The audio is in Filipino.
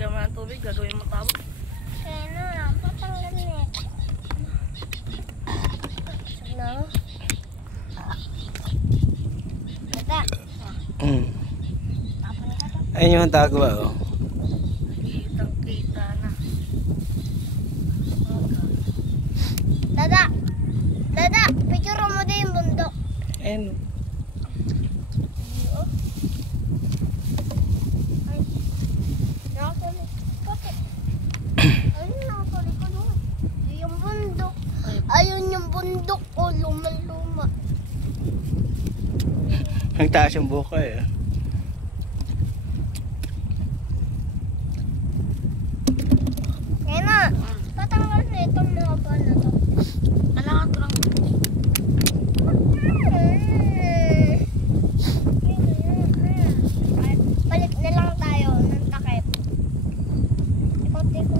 ka naman ng tubig, gagawin mo tabo. Kaya na, patanggal na eh. Ano? Dada. Ayun yung tago ba, oh. Kitang-kita na. Dada! Dada! Picture mo din yung bundok. Ayun. Ay. Nakasali. Bakit? Ayun, nakasali ko doon. Yung bundok. Ayun yung bundok ko. Luma-luma. Ang taas yung buka eh. Kaya na, patanggal na itong mga ba na to. Kailangan ko lang. Balik na lang tayo ng takip. Ikot-ikot.